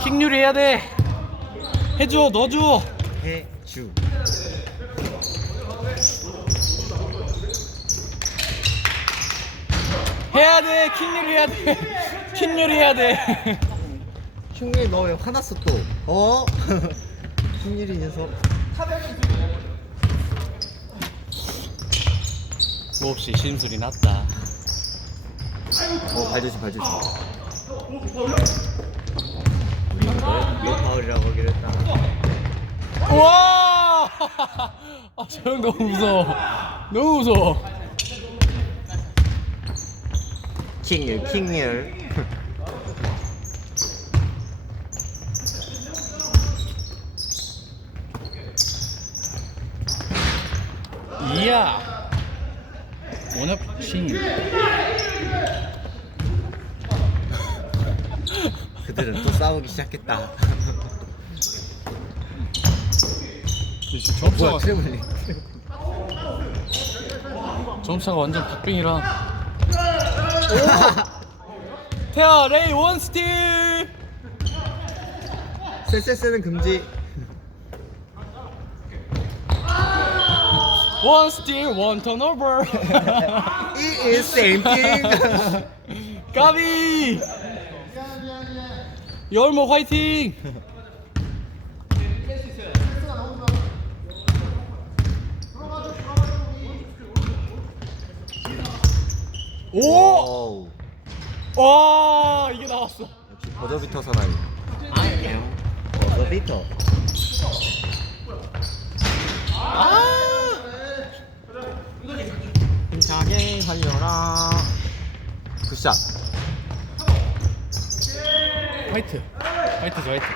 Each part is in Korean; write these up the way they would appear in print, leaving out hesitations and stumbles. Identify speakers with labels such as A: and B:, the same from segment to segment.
A: 킹률이 해야 돼. 해줘, 넣어줘.
B: 해주.
A: 해야 돼. 킹률이 해야 돼. 킹률이 해야 돼.
B: 흉일 너 왜 화났어 또? 흉일이 녀석.
A: 뭐 없이 신음소리 났다.
B: 발조심 발조심. 너 파울이라고 하기로 했다.
A: 우와! 아, 저 형 너무 무서워. 너무 무서워.
B: 킹일.
A: 이야. 워낙 신.
B: 그들은 또 싸우기 시작했다.
A: 점수가
B: 뭐야 트래블링.
A: 점차가 완전 박빙이라. 태아 레이 원 스틸.
B: 쎄쎄쎄는 금지.
A: 원 스틸 원 턴오버.
B: It is same thing.
A: 까비. 열모 화이팅. 오! 와, 이게 나왔어.
B: 역시 버저비터 사나이. 버저비터. 힘차게 달려라. 굿샷.
A: 화이트. 화이트죠, 화이트.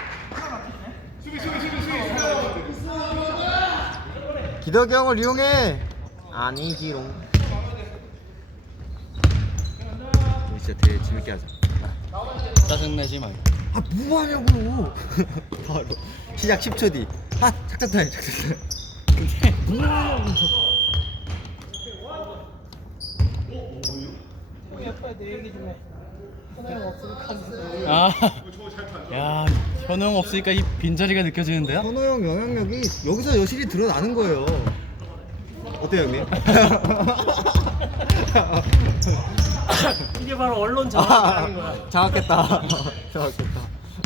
B: 기덕이 형을 이용해. 아니지롱. 우리 진짜 되게 재밌게 하자.
A: 짜증내지 말고.
B: 아 뭐하냐고. 바로 시작 10초 뒤. 아 작전 타임 작전 타임.
A: 근데
B: 뭐하냐고.
A: 아, 야, 현우 형 없으니까 이 빈자리가 느껴지는데요?
B: 현호 형 영향력이 여기서 여실히 드러나는 거예요. 어때요 형님?
A: 이게 바로 언론 장악이라는 거야.
B: 장악했다. 장악했다.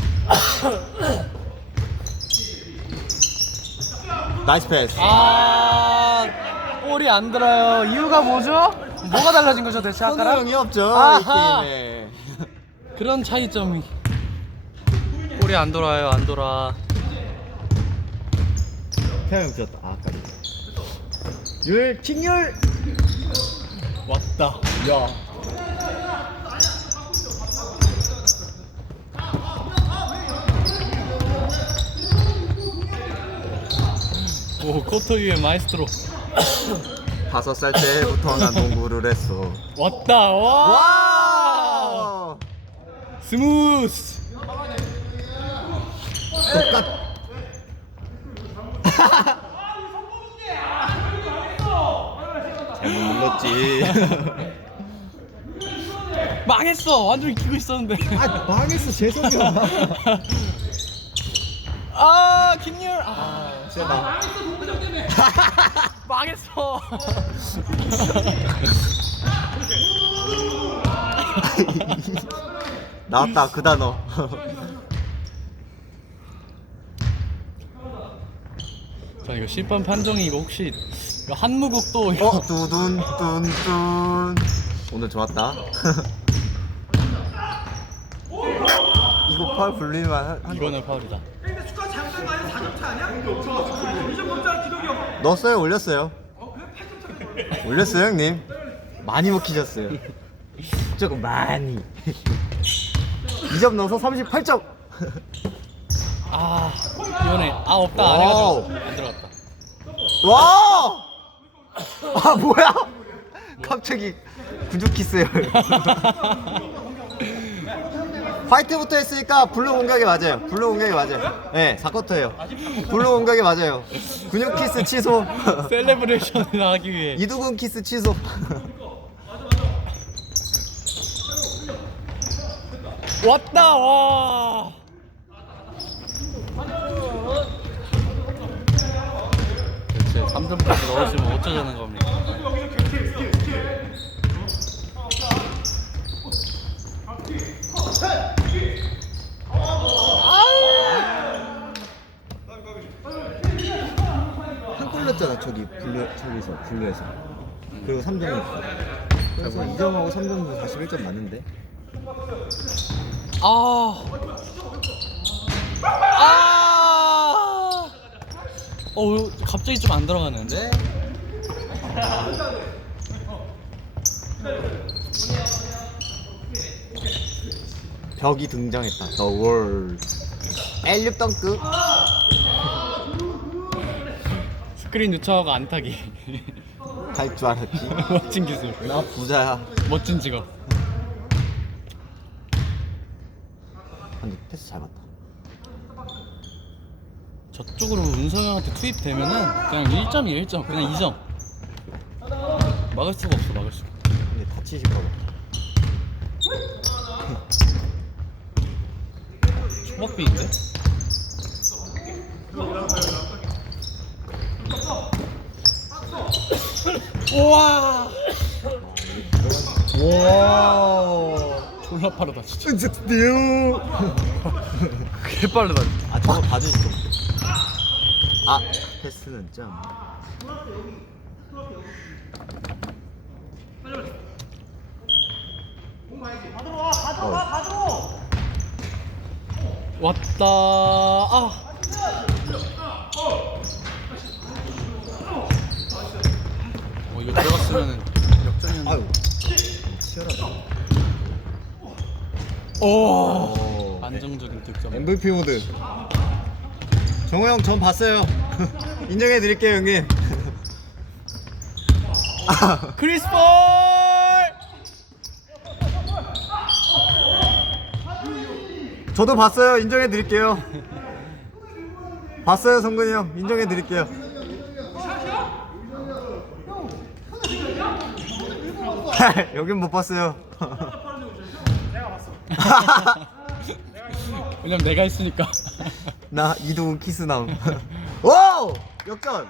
B: 나이스 패스.
A: 아, 볼이 안 들어요. 이유가 뭐죠? 뭐가 달라진 거죠, 대체
B: 현호
A: 아까랑?
B: 형이 없죠
A: 아하.
B: 이 게임에.
A: 그런 차이점이. 볼이 안 돌아요, 안 돌아.
B: 태양 형 뛰었다. 아 아까리. 율 킹율.
A: 왔다.
B: 야.
A: 오, 코트 위에 마이스트로.
B: 5살 때부터 난 농구를 했어.
A: 왔다. 와.
B: 와.
A: 스무스.
B: 똑같. 잘못 눌렀지.
A: 망했어. 완전 이기고 있었는데.
B: 아 망했어 재석이야.
A: 아, 김율. 아,
B: 아 세다.
A: 망했어.
B: 나왔다 그 단어.
A: 자, 이거 심판 판정이 이거 혹시 이거 한무국도 이거
B: 두둔 뚠뚠. 오늘 좋았다. 이거 파울 불릴만 한.
A: 이거는 파울이다.
B: 넣었어요 올렸어요. 올렸어요 형님. 많이 먹히셨어요. 조금 많이. 2점 넣어서 38점.
A: 아, 이번에 없다 안 해가지고 안 들어갔다.
B: 와! 아 뭐야? 갑자기 구두 키스요. 화이트부터 했으니까 블루 공격이 맞아요. 블루 공격이 맞아요. 네, 4쿼터예요. 블루 공격이 맞아요. 근육 키스 취소.
A: 셀레브레이션을 하기 위해.
B: 이두근 키스 취소.
A: 왔다. 와. 넣으시면 어쩌자는 겁니까?
B: 한 골 넣었잖아 저기 블루에서 그리고 3점이 그래서 2점하고 3점도 41점 맞는데
A: 갑자기 좀 안 들어가는데?
B: 벽이 등장했다. The World. 엘립 덩크.
A: 스크린 유창하고 안타기.
B: 갈 줄 알았지.
A: 멋진 기술.
B: 나 부자야.
A: 멋진 직업.
B: 근데 패스 잘 봤다.
A: 저쪽으로 운성형한테 투입되면은 그냥 1점이 1점, 그냥 2점. 막을 수가 없어, 막을 수가.
B: 근데 다치실까 봐.
A: 초박비인데? 우와!
B: 와.
A: 졸라 빠르다 진짜.
B: 진짜요.
A: 개 빠르다.
B: 아 저거 봐주시죠. 아 패스는 짱.
A: 왔다. 이거 들어갔으면은 역전이었는데.
B: 아유. 치열하다.
A: 오. 안정적인 득점.
B: MVP 모드. 정우 형 전 봤어요. 인정해 드릴게요 형님.
A: 크리스 볼!
B: 저도 봤어요. 인정해 드릴게요. 봤어요 성근이 형. 인정해 드릴게요. 여긴 못 봤어요.
A: 왜냐면 내가 했으니까.
B: 나 이동훈 키스 나옴. 오! 역전.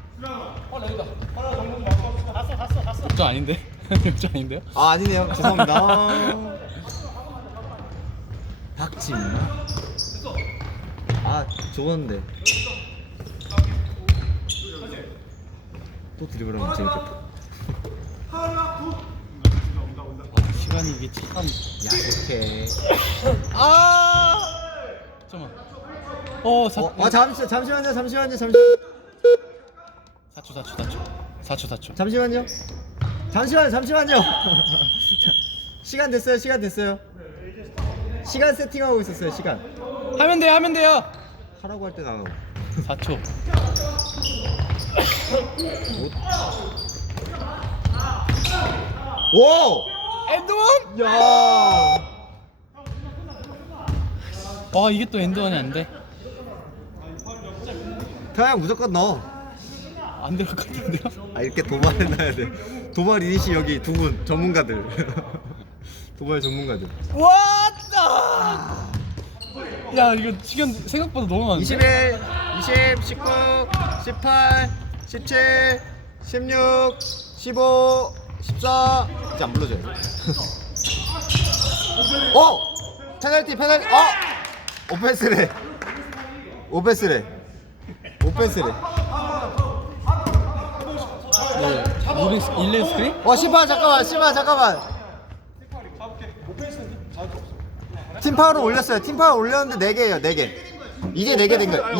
A: 역전 아닌데? 역전 아닌데요?
B: 아 아니네요. 죄송합니다. 박진. 아 좋았는데. 또 드리블하면 재밌겠다.
A: 시간이 이게 참.
B: 야속해.
A: 잠깐만.
B: 잠시만요.
A: 4초.
B: 잠시만요. 시간 됐어요. 시간 세팅하고 있었어요. 시간.
A: 하면 돼요.
B: 하라고 할 때 나가고.
A: 4초.
B: 오!
A: 엔드원?
B: 야!
A: 이게 또 엔드원이 안 돼.
B: 태양 무조건 넣어.
A: 안 될 것 같은데요?
B: 아 이렇게 도발해 놔야 돼. 도발 이니시 여기 두 분 전문가들. 도발 전문가들.
A: 왔다! 야 이거 시간 생각보다 너무 많은데?
B: 21, 20, 19, 18, 17, 16, 15, 14. 이제 안 불러줘요. 페널티. 오펜스래.
A: 일레 스크린?
B: 심판 잠깐만. 팀 파울을 올렸어요. 팀 파울 올렸는데 4개예요. 4개. 이제 4개 된 거예요.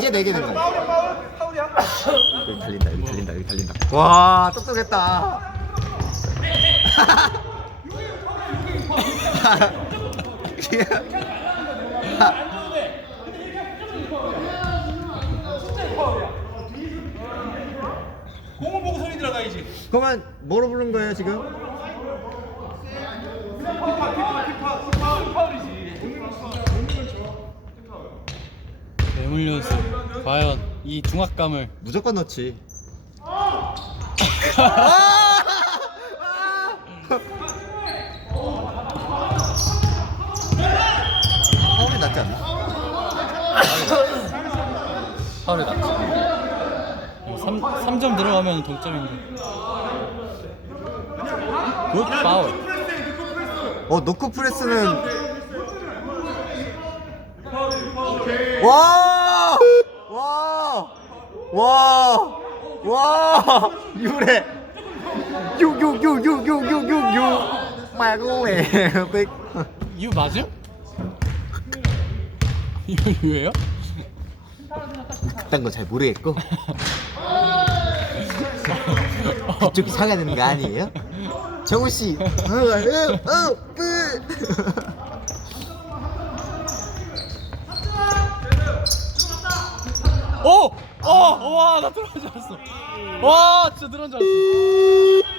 B: 여기 달린다. 와, 똑똑했다.
C: 공을 보고 소리 들어가야지.
B: 그러면 뭐로 부른 거예요, 지금?
A: 메물려스 과연 이 중압감을
B: 무조건 넣지. 파울이 낫지 않나?
A: 파울이 났지. 3점 들어가면 동점인데. 굿 파울.
B: 노크 프레스는 와! 와! 와! 와! 유래. 유유유유유유유유. 말고래.
A: 이거 맞음? 이거 유예요?
B: 그딴 거 잘 모르겠고. 그쪽이 사가 되는 거 아니에요? 정우 씨.
A: 오! 와, 나 들어간 줄 알았어. 와, 진짜 들어간 줄 알았어.